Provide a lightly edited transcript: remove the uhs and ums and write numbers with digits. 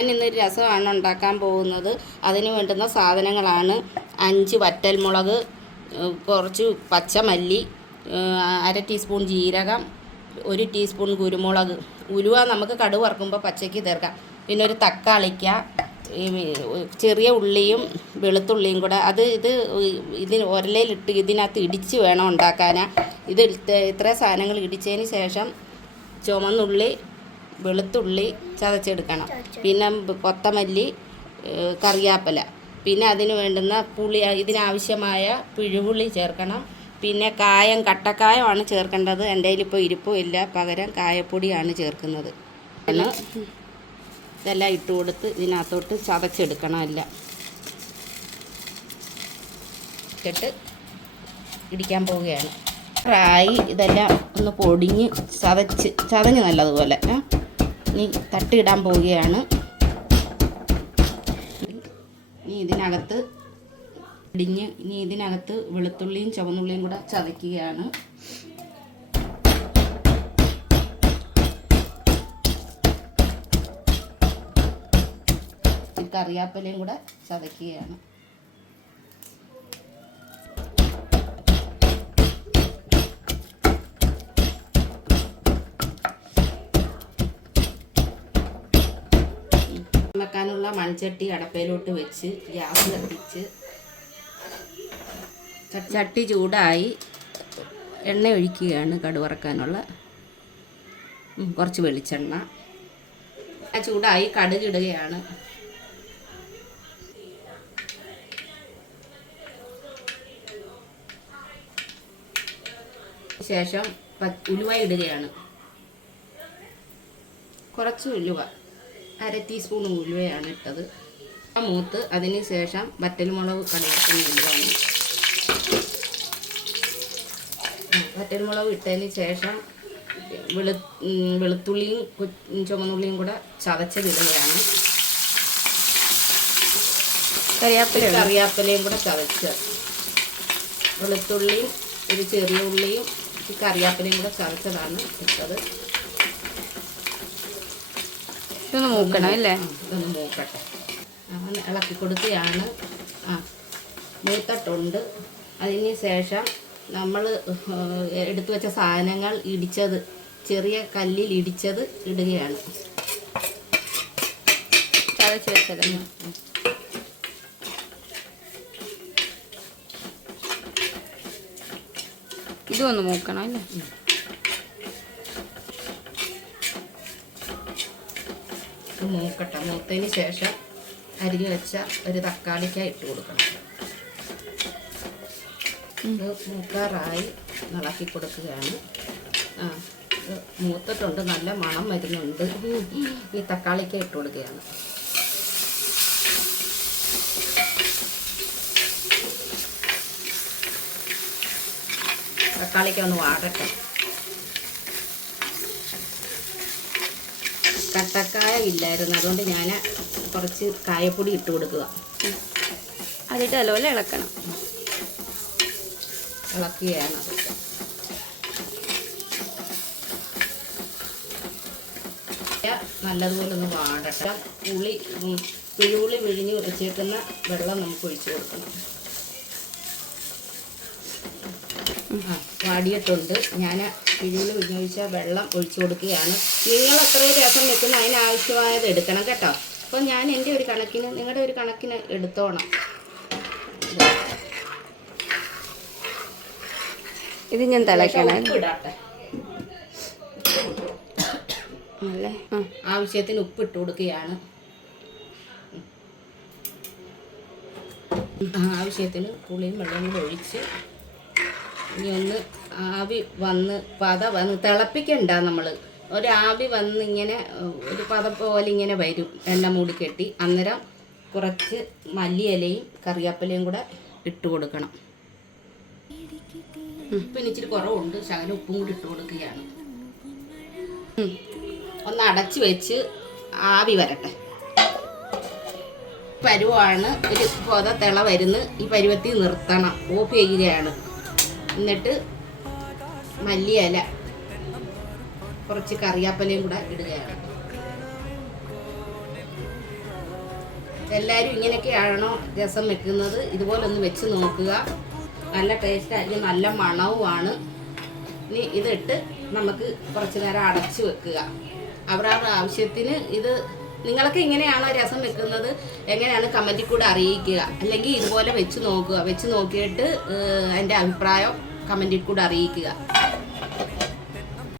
ഞാൻ ഇന്നൊരു രസമാണ് ഉണ്ടാക്കാൻ പോകുന്നത്. അതിന് വേണ്ടുന്ന സാധനങ്ങളാണ് 5 വറ്റൽമുളക്, കുറച്ച് പച്ചമല്ലി, 1/2 ടീസ്പൂൺ ജീരകം, 1 ടീസ്പൂൺ കുരുമുളക്. ഉലുവ നമുക്ക് കടുക് വറുക്കുമ്പോൾ പച്ചയ്ക്ക് ചേർക്കാം. പിന്നെ ഒരു തക്കാളിക്ക, ചെറിയ ഉള്ളിയും വെളുത്തുള്ളിയും കൂടെ ഇതിന് ഉരലിലിട്ട് ഇതിനകത്ത് ഇടിച്ച് വേണം ഉണ്ടാക്കാൻ. ഇത്രയും സാധനങ്ങൾ ഇടിച്ചതിന് ശേഷം ചുവന്നുള്ളി, വെളുത്തുള്ളി ചതച്ചെടുക്കണം. പിന്നെ കൊത്തമല്ലി, കറിവേപ്പില, പിന്നെ അതിന് വേണ്ടുന്ന പുളി, ഇതിനാവശ്യമായ പിഴുപുളി ചേർക്കണം. പിന്നെ കായം, കട്ടക്കായമാണ് ചേർക്കേണ്ടത്. എൻ്റെ കയ്യിലിപ്പോൾ ഇരിപ്പും ഇല്ല, പകരം കായപ്പൊടിയാണ് ചേർക്കുന്നത്. ഇതെല്ലാം ഇട്ട് കൊടുത്ത് ഇതിനകത്തോട്ട് ചതച്ചെടുക്കണം. എല്ലാം ഇട്ട് ഇടിക്കാൻ പോവുകയാണ്. ഫ്രൈ ഇതെല്ലാം ഒന്ന് പൊടിഞ്ഞ് ചതഞ്ഞ് നല്ലതുപോലെ ഇനി തട്ടിയിടാൻ പോവുകയാണ്. ഇനി ഇതിനകത്ത് വെളുത്തുള്ളിയും ചുവന്നുള്ളിയും കൂടെ ചതയ്ക്കുകയാണ്. കറിവേപ്പിലയും കൂടെ ചതയ്ക്കുകയാണ്. വെക്കാനുള്ള മൺചട്ടി അടപ്പയിലോട്ട് വെച്ച് ഗ്യാസ് കത്തിച്ച് ചട്ടി ചൂടായി എണ്ണ ഒഴിക്കുകയാണ്. കടുക് വറുക്കാനുള്ള കുറച്ച് വെളിച്ചെണ്ണ ചൂടായി കടുക് ഇടുകയാണ്. ശേഷം ഉലുവ ഇടുകയാണ്. കുറച്ച് ഉലുവ, 1/2 ടീസ്പൂൺ ഉലുവയാണ് ഇട്ടത്. മൂത്ത് അതിന് ശേഷം വറ്റൽമുളക് കടുക് ഇടുകയാണ്. വറ്റൽമുളക് ഇട്ടതിന് ശേഷം വെളുത്തുള്ളിയും ചുവന്നുള്ളിയും കൂടെ ചതച്ചതിടുകയാണ്. കറിവേപ്പിലയും കൂടെ ചതച്ച്, വെളുത്തുള്ളിയും ഒരു ചെറിയ ഉള്ളിയും കറിവേപ്പിലയും കൂടെ ചതച്ചതാണ് ഇട്ടത്. ഇതൊന്ന് മൂക്കണം അല്ലേ? ഇതൊന്ന് മൂക്കട്ടെ. ഇളക്കി കൊടുക്കുകയാണ്. മൂത്തിട്ടുണ്ട്. അതിന് ശേഷം നമ്മൾ എടുത്തു വെച്ച സാധനങ്ങൾ ഇടിച്ചത്, ചെറിയ കല്ലിൽ ഇടിച്ചത് ഇടുകയാണ്. ചതച്ച് വെച്ചത് ഇതൊന്ന് മൂക്കണം അല്ലേ? മൂക്കട്ടെ. മൂത്തതിന് ശേഷം അരിഞ്ഞു വെച്ച ഒരു തക്കാളിക്ക ഇട്ട് കൊടുക്കണം. ഇത് മൂക്കാറായി ഇളക്കി കൊടുക്കുകയാണ്. മൂത്തിട്ടുണ്ട്, നല്ല മണം വരുന്നുണ്ട്. ഈ തക്കാളിക്ക ഇട്ട് കൊടുക്കുകയാണ്. തക്കാളിക്ക ഒന്ന് വാടട്ടെ. കട്ടക്കായ ഇല്ലായിരുന്നു, അതുകൊണ്ട് ഞാൻ കുറച്ച് കായപ്പൊടി ഇട്ട് കൊടുക്കുക. അതിട്ട് നല്ലപോലെ ഇളക്കണം. ഇളക്കുകയാണ്. നല്ലതുപോലെ ഒന്ന് വാടട്ടെ. പിഴുപുളി വിഴിഞ്ഞ് വെച്ചേക്കുന്ന വെള്ളം നമുക്ക് ഒഴിച്ചു കൊടുക്കണം. വാടിയിട്ടുണ്ട്. ഞാൻ പിഴിയിൽ വിനിയോഗിച്ച വെള്ളം ഒഴിച്ചു കൊടുക്കുകയാണ്. നിങ്ങൾ എത്രയും രസം വെക്കുന്ന അതിനാവശ്യമായത് എടുക്കണം കേട്ടോ. അപ്പോൾ ഞാൻ എൻ്റെ ഒരു കണക്കിന്, നിങ്ങളുടെ ഒരു കണക്കിന് എടുത്തോണം. ഇത് ഞാൻ തിളയ്ക്കണം. ഇടാട്ടെ. ആവശ്യത്തിന് ഉപ്പ് ഇട്ട് കൊടുക്കുകയാണ്. ആവശ്യത്തിന് പുളിയും വെള്ളം കൂടെ ഒഴിച്ച് ഇനി ഒന്ന് ആവി വന്ന് തിളപ്പിക്കണ്ട. നമ്മൾ ഒരാവി വന്ന് ഇങ്ങനെ ഒരു പത പോലെ ഇങ്ങനെ വരും, എണ്ണ മൂടി കെട്ടി. അന്നേരം കുറച്ച് മല്ലിയിലയും കറിവേപ്പിലയും കൂടെ ഇട്ട് കൊടുക്കണം. ഉപ്പിന് ഇച്ചിരി കുറവുണ്ട്, ശകലം ഉപ്പും കൂടി ഇട്ട് കൊടുക്കുകയാണ്. ഒന്ന് അടച്ച് വെച്ച് ആവി വരട്ടെ. പരുവാണ്. ഒരു തിള വരുന്നു. ഈ പരുവത്തിൽ നിർത്തണം. ഓഫ് ചെയ്യുകയാണ്. എന്നിട്ട് മല്ലിയില, കുറച്ച് കറിവേപ്പിലയും കൂടെ ഇടുകയാണ്. എല്ലാവരും ഇങ്ങനെയൊക്കെയാണോ രസം വെക്കുന്നത്? ഇതുപോലെ ഒന്ന് വെച്ച് നോക്കുക. നല്ല ടേസ്റ്റ് ആയിരിക്കും, നല്ല മണവുമാണ്. ഇനി ഇതിട്ട് നമുക്ക് കുറച്ച് നേരം അടച്ചു വെക്കുക. അവരവരുടെ ആവശ്യത്തിന് ഇത് നിങ്ങൾക്ക് ഇങ്ങനെയാണോ രസം വെക്കുന്നത്, എങ്ങനെയാണ് കമൻറ്റിൽ കൂടെ അറിയിക്കുക. അല്ലെങ്കിൽ ഇതുപോലെ വെച്ച് നോക്കുക. വെച്ച് നോക്കിയിട്ട് എൻ്റെ അഭിപ്രായം കമൻറ്റിൽ കൂടെ അറിയിക്കുക.